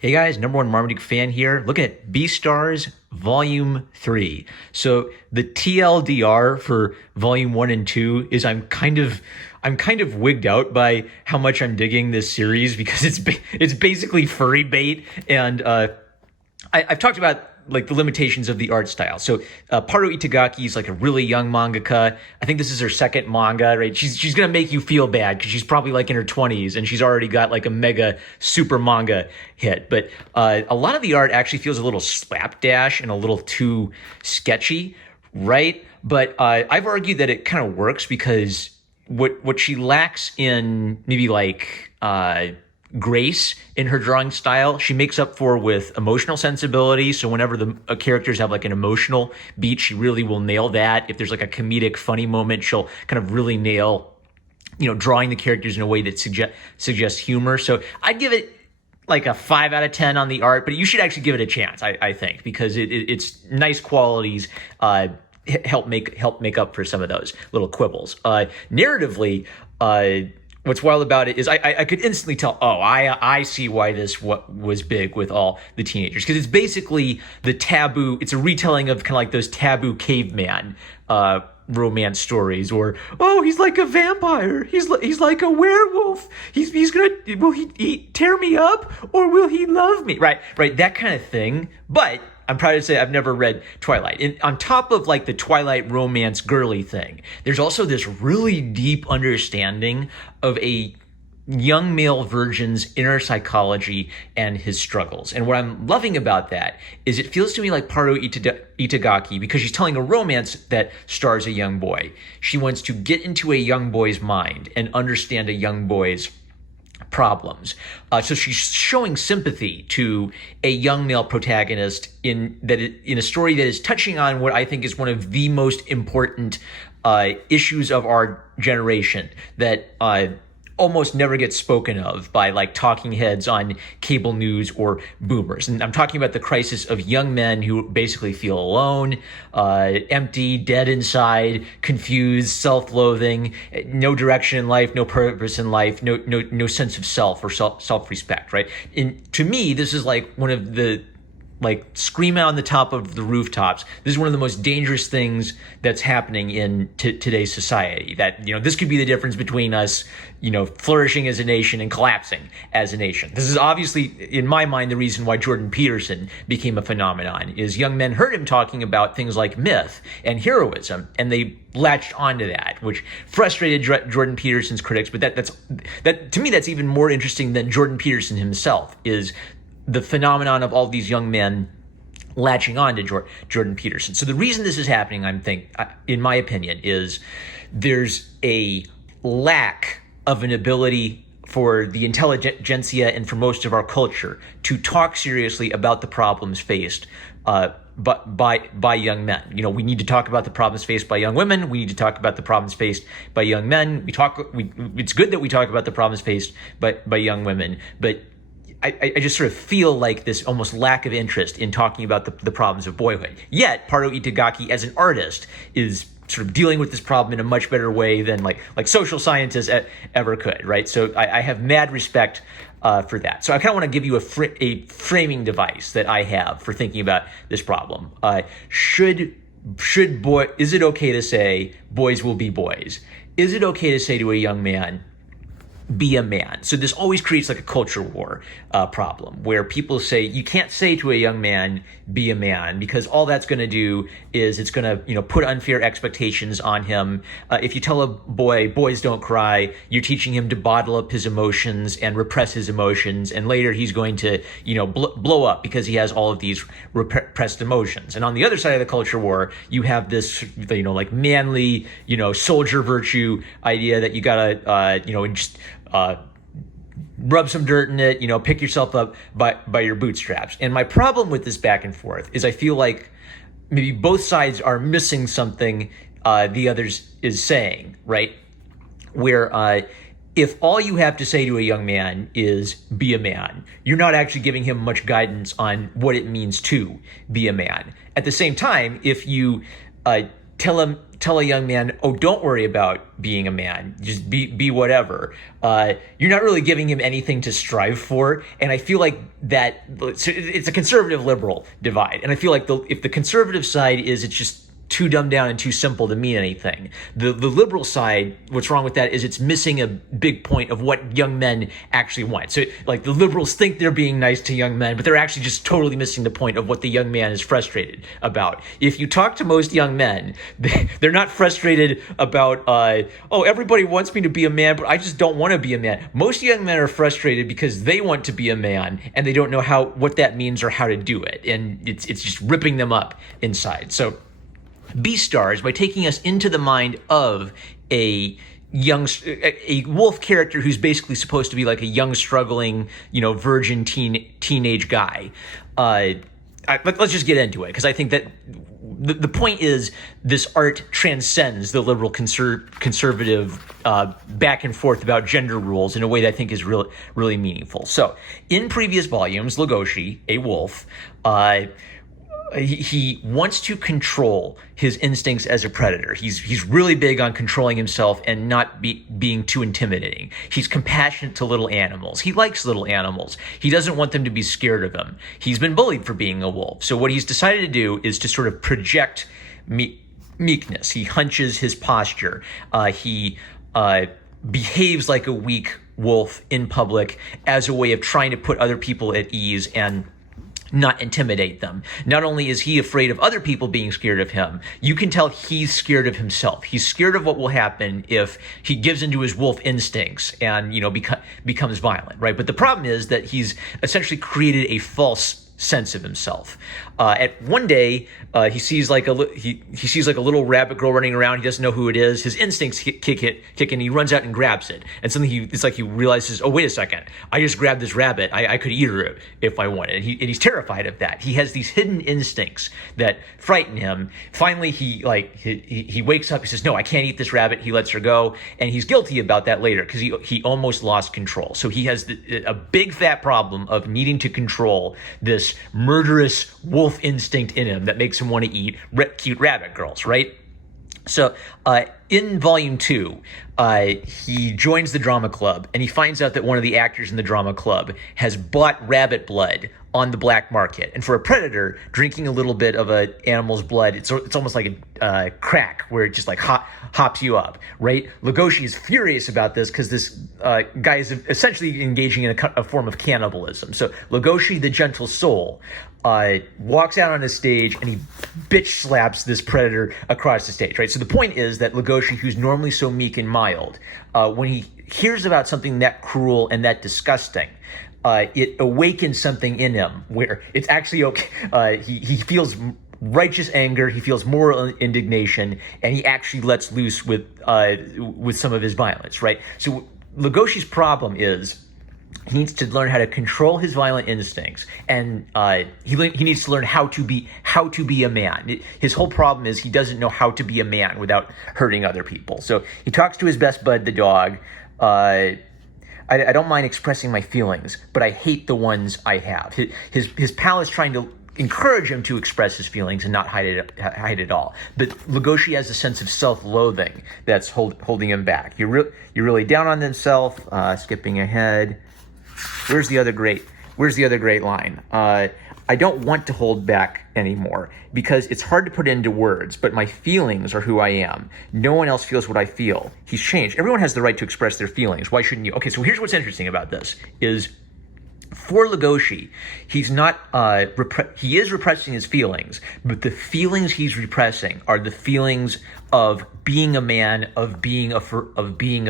Hey guys, number one Marmaduke fan here. Look at Beastars Volume 3. So the TLDR for Volume 1 and 2 is I'm kind of wigged out by how much I'm digging this series because it's basically furry bait, and I've talked about like the limitations of the art style. So Paru Itagaki is like a really young mangaka. I think this is her second manga, right? She's gonna make you feel bad because she's probably like in her 20s and she's already got like a mega super manga hit. But a lot of the art actually feels a little slapdash and a little too sketchy, right? But I've argued that it kind of works because what she lacks in maybe like grace in her drawing style, she makes up for with emotional sensibility. So whenever the characters have like an emotional beat, she really will nail that. If there's like a comedic funny moment, she'll kind of really nail, drawing the characters in a way that suggests humor. So I'd give it like a 5 out of 10 on the art, but you should actually give it a chance, I think, because it's nice qualities help make up for some of those little quibbles. Narratively, what's wild about it is I could instantly tell, I see why this was big with all the teenagers, because it's basically the taboo. It's a retelling of kind of like those taboo caveman romance stories, or he's like a vampire, he's like a werewolf, will he tear me up or will he love me, right, that kind of thing. But I'm proud to say I've never read Twilight. And on top of like the Twilight romance girly thing, there's also this really deep understanding of a young male virgin's inner psychology and his struggles. And what I'm loving about that is it feels to me like Paru Itagaki, because she's telling a romance that stars a young boy. She wants to get into a young boy's mind and understand a young boy's problems. So she's showing sympathy to a young male protagonist in a story that is touching on what I think is one of the most important issues of our generation that almost never gets spoken of by like talking heads on cable news or boomers. And I'm talking about the crisis of young men who basically feel alone, empty, dead inside, confused, self-loathing, no direction in life, no purpose in life, no sense of self or self-respect, right? And to me, this is like one of the scream out on the top of the rooftops. This is one of the most dangerous things that's happening in today's society. That, this could be the difference between us, flourishing as a nation and collapsing as a nation. This is obviously, in my mind, the reason why Jordan Peterson became a phenomenon, is young men heard him talking about things like myth and heroism, and they latched onto that, which frustrated Jordan Peterson's critics. But that to me, that's even more interesting than Jordan Peterson himself, is the phenomenon of all these young men latching on to Jordan Peterson. So the reason this is happening, in my opinion, is there's a lack of an ability for the intelligentsia and for most of our culture to talk seriously about the problems faced by young men. We need to talk about the problems faced by young women. We need to talk about the problems faced by young men. It's good that we talk about the problems faced by young women, but I just sort of feel like this almost lack of interest in talking about the problems of boyhood. Yet, Paru Itagaki, as an artist, is sort of dealing with this problem in a much better way than like social scientists ever could, right? So I have mad respect for that. So I kind of want to give you a framing device that I have for thinking about this problem. Is it okay to say boys will be boys? Is it okay to say to a young man, be a man? So this always creates like a culture war problem, where people say you can't say to a young man, be a man, because all that's going to do is it's going to put unfair expectations on him. If you tell a boy, boys don't cry, you're teaching him to bottle up his emotions and repress his emotions, and later he's going to blow up because he has all of these repressed emotions. And on the other side of the culture war, you have this like manly soldier virtue idea that you gotta just rub some dirt in it, pick yourself up by your bootstraps. And my problem with this back and forth is I feel like maybe both sides are missing something the others is saying, right? Where if all you have to say to a young man is be a man, you're not actually giving him much guidance on what it means to be a man. At the same time, if you tell a young man, oh, don't worry about being a man, just be whatever. You're not really giving him anything to strive for. And I feel like that it's a conservative liberal divide. And I feel like if the conservative side is it's just too dumbed down and too simple to mean anything. The liberal side, what's wrong with that is it's missing a big point of what young men actually want. So like the liberals think they're being nice to young men, but they're actually just totally missing the point of what the young man is frustrated about. If you talk to most young men, they're not frustrated about, oh, everybody wants me to be a man, but I just don't want to be a man. Most young men are frustrated because they want to be a man and they don't know what that means or how to do it. And it's just ripping them up inside. So Beastars, by taking us into the mind of a wolf character who's basically supposed to be like a young, struggling, virgin teenage guy. Let's just get into it, because I think that the point is this art transcends the liberal conservative back and forth about gender rules in a way that I think is really meaningful. So in previous volumes, Legoshi, a wolf, he wants to control his instincts as a predator. He's really big on controlling himself and not being too intimidating. He's compassionate to little animals. He likes little animals. He doesn't want them to be scared of him. He's been bullied for being a wolf. So what he's decided to do is to sort of project meekness. He hunches his posture. He behaves like a weak wolf in public as a way of trying to put other people at ease and not intimidate them. Not only is he afraid of other people being scared of him, you can tell he's scared of himself. He's scared of what will happen if he gives into his wolf instincts and, becomes violent, right? But the problem is that he's essentially created a false sense of himself. At one day, he sees like a little rabbit girl running around. He doesn't know who it is. His instincts kick and he runs out and grabs it. And suddenly it's like he realizes, oh, wait a second, I just grabbed this rabbit. I could eat her if I wanted. And he's terrified of that. He has these hidden instincts that frighten him. Finally, he wakes up. He says, no, I can't eat this rabbit. He lets her go, and he's guilty about that later because he almost lost control. So he has a big fat problem of needing to control this murderous wolf instinct in him that makes him want to eat cute rabbit girls, right? So in volume 2, he joins the drama club, and he finds out that one of the actors in the drama club has bought rabbit blood on the black market. And for a predator, drinking a little bit of an animal's blood, it's almost like a crack where it just like hops you up, right? Legoshi is furious about this because this guy is essentially engaging in a form of cannibalism. So Legoshi, the gentle soul, walks out on a stage and he bitch slaps this predator across the stage, right? So the point is that Legoshi, who's normally so meek and mild, when he hears about something that cruel and that disgusting, it awakens something in him where it's actually okay. He feels righteous anger, he feels moral indignation, and he actually lets loose with some of his violence, right? So Legoshi's problem is he needs to learn how to control his violent instincts, and he needs to learn how to be a man. His whole problem is he doesn't know how to be a man without hurting other people. So he talks to his best bud, the dog. I don't mind expressing my feelings, but I hate the ones I have. His pal is trying to encourage him to express his feelings and not hide it all. But Legoshi has a sense of self-loathing that's holding him back. You're really down on himself. Skipping ahead. Where's the other great line? I don't want to hold back anymore because it's hard to put into words, but my feelings are who I am. No one else feels what I feel. He's changed. Everyone has the right to express their feelings. Why shouldn't you? Okay, so here's what's interesting about this is for Legoshi, he's not he is repressing his feelings, but the feelings he's repressing are the feelings of being a man, of being a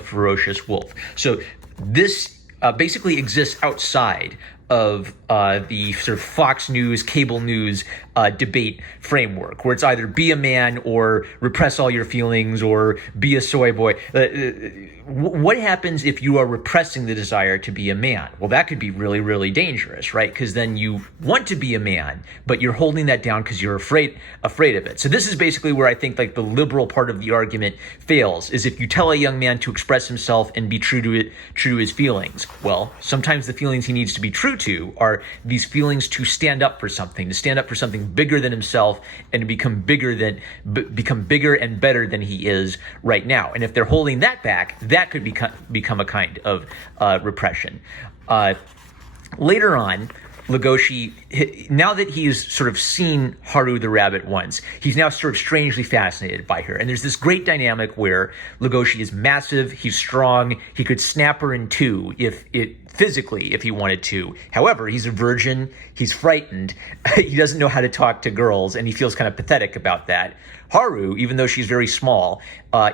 ferocious wolf. So this basically exists outside of the sort of Fox News, cable news debate framework, where it's either be a man or repress all your feelings or be a soy boy. What happens if you are repressing the desire to be a man? Well, that could be really, really dangerous, right? Because then you want to be a man, but you're holding that down because you're afraid of it. So this is basically where I think like the liberal part of the argument fails, is if you tell a young man to express himself and be true to his feelings. Well, sometimes the feelings he needs to be true true to are these feelings to stand up for something bigger than himself, and to become bigger and better than he is right now. And if they're holding that back, that could become a kind of repression. Later on, Legoshi, now that he's sort of seen Haru the rabbit once, he's now sort of strangely fascinated by her. And there's this great dynamic where Legoshi is massive, he's strong, he could snap her in two physically if he wanted to. However, he's a virgin, he's frightened, he doesn't know how to talk to girls, and he feels kind of pathetic about that. Haru, even though she's very small,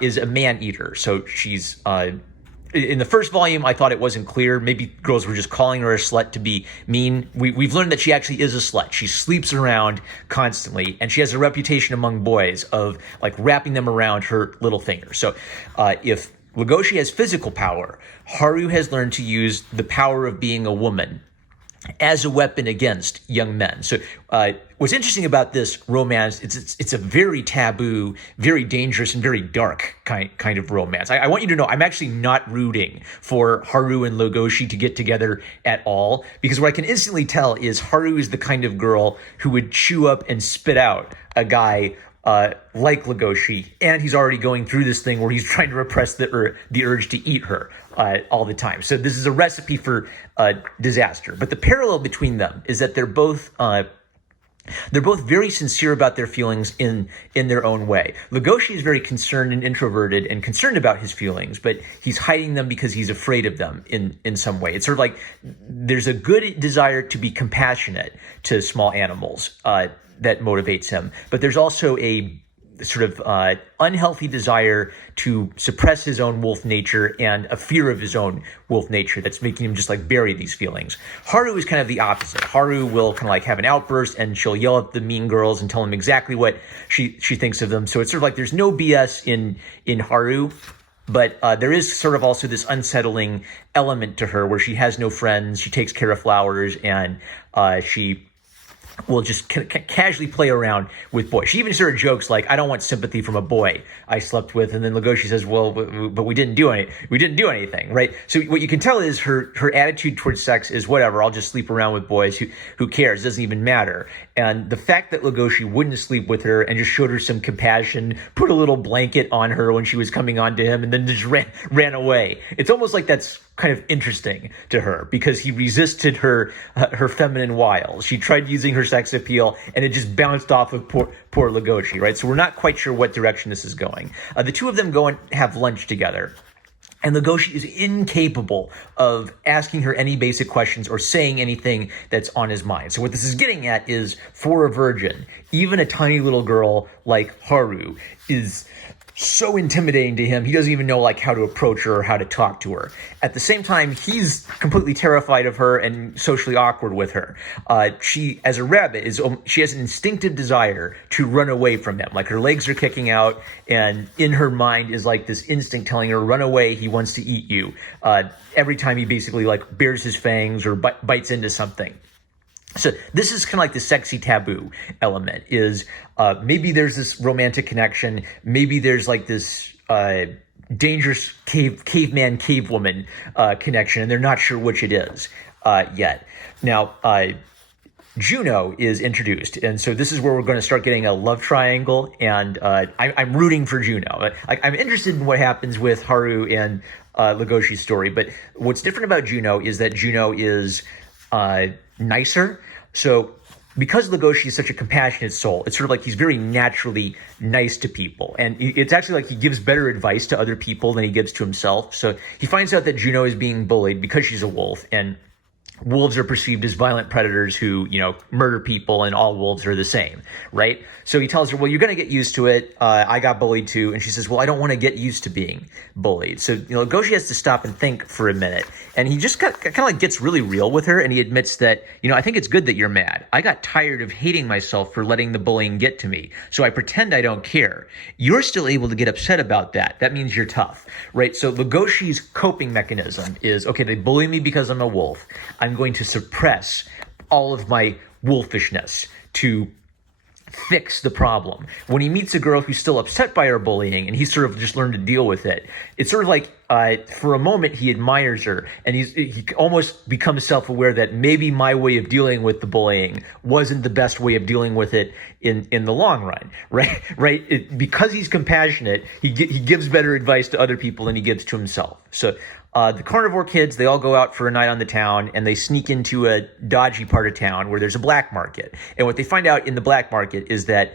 is a man-eater, so she's... in the first volume, I thought it wasn't clear. Maybe girls were just calling her a slut to be mean. We've learned that she actually is a slut. She sleeps around constantly, and she has a reputation among boys of like wrapping them around her little finger. So if Legoshi has physical power, Haru has learned to use the power of being a woman as a weapon against young men. So what's interesting about this romance, it's a very taboo, very dangerous, and very dark kind of romance. I want you to know I'm actually not rooting for Haru and Legoshi to get together at all, because what I can instantly tell is Haru is the kind of girl who would chew up and spit out a guy like Legoshi, and he's already going through this thing where he's trying to repress the urge to eat her all the time. So this is a recipe for disaster. But the parallel between them is that they're both very sincere about their feelings in their own way. Legoshi is very concerned and introverted and concerned about his feelings, but he's hiding them because he's afraid of them in some way. It's sort of like there's a good desire to be compassionate to small animals that motivates him, but there's also a sort of unhealthy desire to suppress his own wolf nature and a fear of his own wolf nature that's making him just like bury these feelings. Haru is kind of the opposite. Haru will kind of like have an outburst, and she'll yell at the mean girls and tell them exactly what she thinks of them. So it's sort of like there's no BS in Haru, but there is sort of also this unsettling element to her where she has no friends, she takes care of flowers, and she will just casually play around with boys. She even sort of jokes like, "I don't want sympathy from a boy I slept with," and then Legoshi says, "Well, but we didn't do anything, right?" So what you can tell is her attitude towards sex is whatever. I'll just sleep around with boys. Who cares? It doesn't even matter. And the fact that Legoshi wouldn't sleep with her and just showed her some compassion, put a little blanket on her when she was coming on to him, and then just ran away. It's almost like that's kind of interesting to her because he resisted her feminine wiles. She tried using her sex appeal, and it just bounced off of poor Legoshi, right? So we're not quite sure what direction this is going. The two of them go and have lunch together, and Legoshi is incapable of asking her any basic questions or saying anything that's on his mind. So what this is getting at is, for a virgin, even a tiny little girl like Haru is so intimidating to him. He doesn't even know like how to approach her or how to talk to her. At the same time, he's completely terrified of her and socially awkward with her. She, as a rabbit, she has an instinctive desire to run away from him. Like her legs are kicking out, and in her mind is like this instinct telling her, "Run away. He wants to eat you." Every time he basically like bares his fangs or bites into something. So this is kind of like the sexy taboo element is maybe there's this romantic connection. Maybe there's like this dangerous caveman, cavewoman connection, and they're not sure which it is yet. Now, Juno is introduced, and so this is where we're going to start getting a love triangle, and I'm rooting for Juno. I'm interested in what happens with Haru and Legoshi's story, but what's different about Juno is that Juno is nicer. So because Legoshi is such a compassionate soul, it's sort of like he's very naturally nice to people. And it's actually like he gives better advice to other people than he gives to himself. So he finds out that Juno is being bullied because she's a wolf, and wolves are perceived as violent predators who, murder people, and all wolves are the same, right? So he tells her, "Well, you're going to get used to it. I got bullied too." And she says, "Well, I don't want to get used to being bullied." So, Legoshi has to stop and think for a minute. And he just kind of like gets really real with her. And he admits that, "I think it's good that you're mad. I got tired of hating myself for letting the bullying get to me. So I pretend I don't care. You're still able to get upset about that. That means you're tough," right? So Legoshi's coping mechanism is, okay, they bully me because I'm a wolf. I'm going to suppress all of my wolfishness to fix the problem. When he meets a girl who's still upset by her bullying and he's sort of just learned to deal with it, it's sort of like for a moment he admires her and he almost becomes self-aware that maybe my way of dealing with the bullying wasn't the best way of dealing with it in the long run, right? Because he's compassionate, he gives better advice to other people than he gives to himself. So the carnivore kids, they all go out for a night on the town and they sneak into a dodgy part of town where there's a black market. And what they find out in the black market is that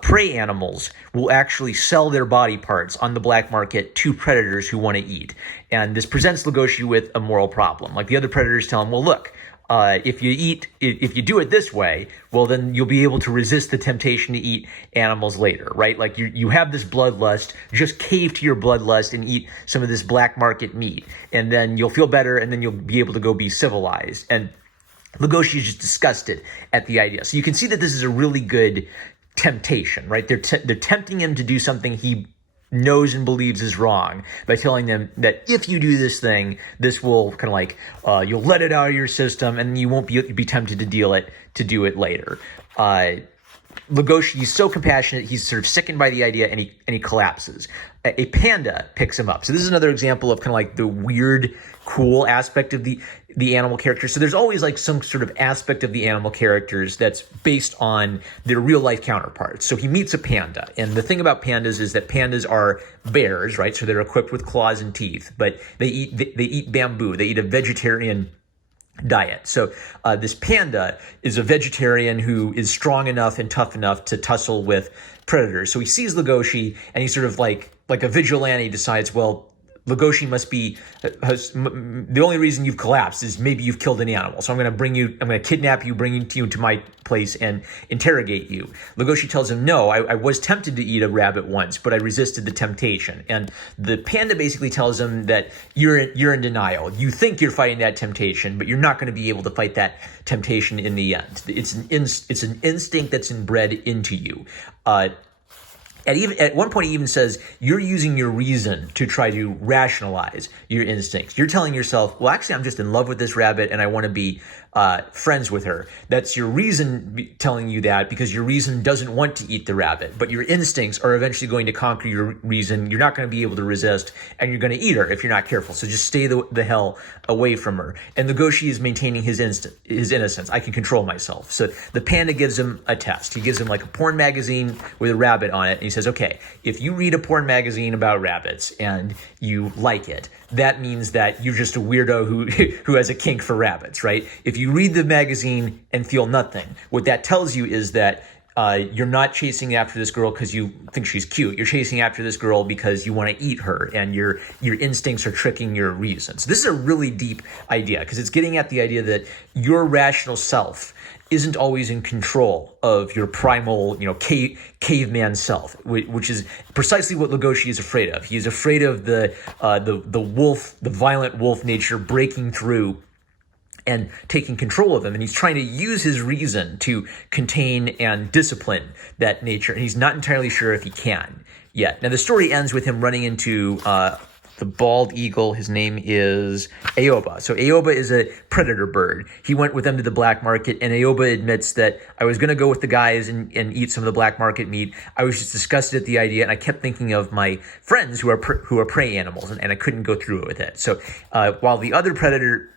prey animals will actually sell their body parts on the black market to predators who want to eat. And this presents Legoshi with a moral problem. Like the other predators tell him, well, look, if you do it this way, well, then you'll be able to resist the temptation to eat animals later, right? Like you have this bloodlust, just cave to your bloodlust and eat some of this black market meat, and then you'll feel better, and then you'll be able to go be civilized. And Legoshi is just disgusted at the idea. So you can see that this is a really good temptation, right? They're tempting him to do something he knows and believes is wrong by telling them that if you do this thing, this will kind of like you'll let it out of your system and you won't be tempted to do it later. Legoshi, he's so compassionate, he's sort of sickened by the idea and he collapses. A panda picks him up. So this is another example of kind of like the weird, cool aspect of the animal characters. So there's always like some sort of aspect of the animal characters that's based on their real life counterparts. So he meets a panda. And the thing about pandas is that pandas are bears, right? So they're equipped with claws and teeth, but they eat bamboo. They eat a vegetarian diet. So this panda is a vegetarian who is strong enough and tough enough to tussle with predators. So he sees Legoshi and he sort of like a vigilante decides, well, Legoshi must be, the only reason you've collapsed is maybe you've killed an animal. So I'm going to kidnap you, bring you to my place and interrogate you. Legoshi tells him, no, I was tempted to eat a rabbit once, but I resisted the temptation. And the panda basically tells him that you're in denial. You think you're fighting that temptation, but you're not going to be able to fight that temptation in the end. It's an instinct that's inbred into you. At one point, he even says, you're using your reason to try to rationalize your instincts. You're telling yourself, well, actually, I'm just in love with this rabbit and I want to be friends with her. That's your reason telling you that because your reason doesn't want to eat the rabbit. But your instincts are eventually going to conquer your reason. You're not going to be able to resist and you're going to eat her if you're not careful. So just stay the hell away from her. And Legoshi is maintaining his innocence. I can control myself. So the panda gives him a test. He gives him like a porn magazine with a rabbit on it. And he says, okay, if you read a porn magazine about rabbits and you like it, that means that you're just a weirdo who has a kink for rabbits, right? If you read the magazine and feel nothing, what that tells you is that you're not chasing after this girl because you think she's cute. You're chasing after this girl because you want to eat her, and your instincts are tricking your reason. So this is a really deep idea because it's getting at the idea that your rational self isn't always in control of your primal, caveman self, which is precisely what Legoshi is afraid of. He is afraid of the wolf, the violent wolf nature breaking through and taking control of him. And he's trying to use his reason to contain and discipline that nature. And he's not entirely sure if he can yet. Now, the story ends with him running into the bald eagle. His name is Aoba. So Aoba is a predator bird. He went with them to the black market, and Aoba admits that I was going to go with the guys and eat some of the black market meat. I was just disgusted at the idea, and I kept thinking of my friends who are prey animals, and I couldn't go through with it. So while the other predator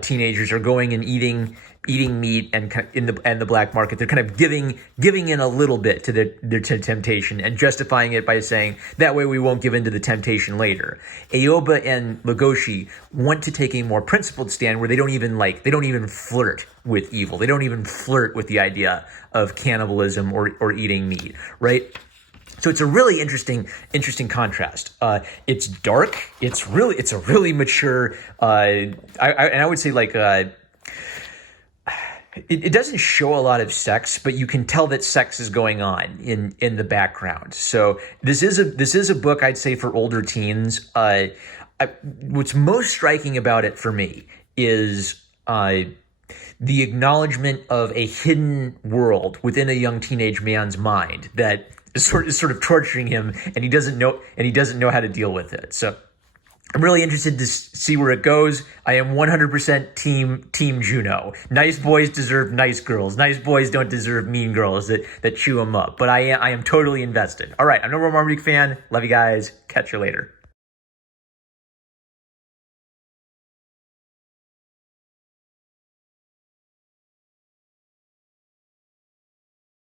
teenagers are going and eating meat and in the black market, they're kind of giving in a little bit to their temptation and justifying it by saying that way we won't give in to the temptation later. Aoba and Legoshi want to take a more principled stand where they don't even flirt with evil. They don't even flirt with the idea of cannibalism or eating meat, right? So it's a really interesting contrast. It's dark. It's a really mature. I would say like it doesn't show a lot of sex, but you can tell that sex is going on in the background. So this is a book I'd say for older teens. What's most striking about it for me is the acknowledgement of a hidden world within a young teenage man's mind that is sort of torturing him, and he doesn't know how to deal with it. So I'm really interested to see where it goes. I am 100% team Juno. Nice boys deserve nice girls. Nice boys don't deserve mean girls that chew them up. But I am totally invested. All right, I'm no more Marmaduke fan. Love you guys. Catch you later.